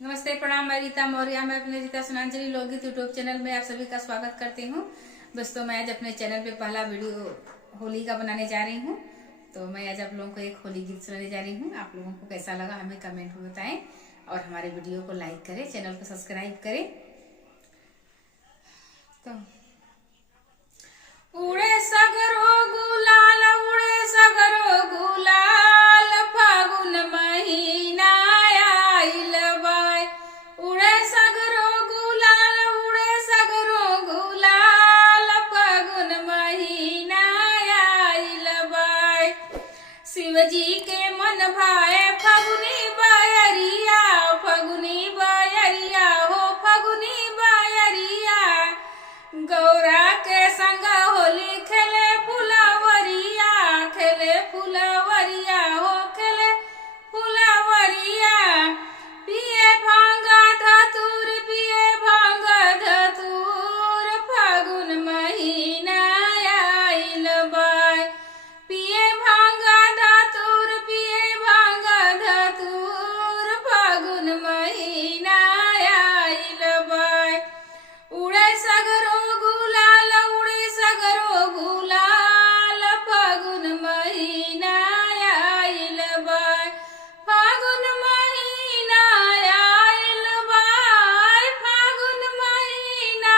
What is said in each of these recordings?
नमस्ते, प्रणाम। मैं रीता मौर्य। मैं अपने रीता सुनांजलि लोकगीत यूट्यूब चैनल में आप सभी का स्वागत करती हूँ। दोस्तों, मैं आज अपने चैनल पे पहला वीडियो होली का बनाने जा रही हूँ। तो मैं आज आप लोगों को एक होली गीत सुनाने जा रही हूँ। आप लोगों को कैसा लगा हमें कमेंट में बताएं और हमारे वीडियो को लाइक करें, चैनल को सब्सक्राइब करें। तो उड़े सगरो गुलाल, उड़े सगरो गुलाल, फागुन महीना आइल बाय। उड़े सगरो गुलाल, उड़े सगरो गुलाल, फागुन महीना आइल बाय। शिवजी के मन भाए फगुनी बायरिया, फगुनी बायरिया हो फगुनी बायरिया। गौरा के संग होली खेले फुलवरिया, खेले फुलवरिया हो खेले फुलवरिया। पिए भांग धतूर, पिए भांग धतूर, फागुन महीना आइल बाय। पिए भांग धतूर, पिए भांग धतूर, फागुन महीना आइल बाय। उड़े सगरो गुलाल, उड़े सगरो गुलाल, फागुन महीना आइल बाय। फागुन महीना आइल बाय, फागुन महीना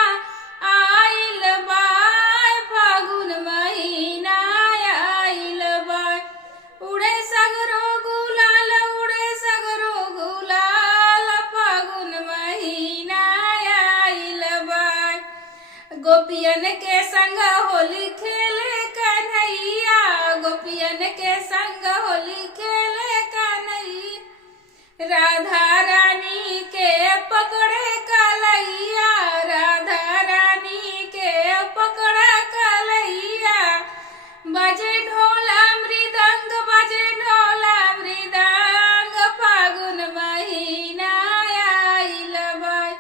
आइल बाय, फागुन महीना आइल बाय। उड़े सगरो गुलाल, उड़े सगरो गुलाल, फागुन महीना आइल बाय। गोपियन के संग होली खेले कन्हैया, गोपियन के संग होली खेले कन्हैया। राधा रानी के पकड़े कलैया, राधा रानी के पकड़ा कलैया। बजे ढोला मृदंग, बजे ढोला मृदंग, फागुन महीना आइल बाय।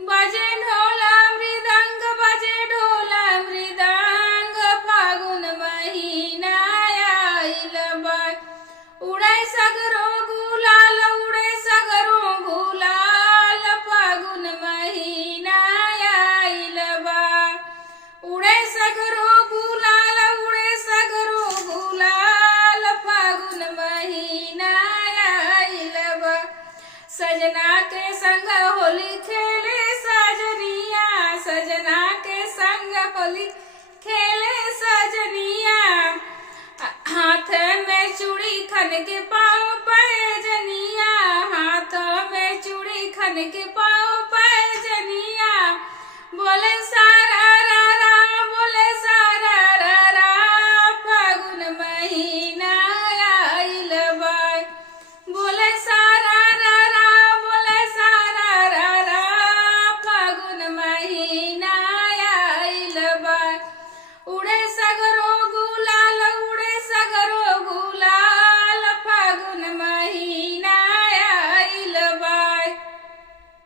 बजे ढोला मृदंग, बजे ढोला मृदंग, फागुन महीना आइल बाय। उड़े सगरो गुलाल, उड़े सगरो गुलाल, फागुन महीना आइल बाय। उड़े सगरो गुलाल, उड़े सगरो गुलाल, फागुन महीना आइल बाय। सजना के संग होली खेले सजनिया, सजना के संग होली खेले सजनिया। हाथ में चूड़ी खन के पाँव पैजनिया, हाथ में चूड़ी खन के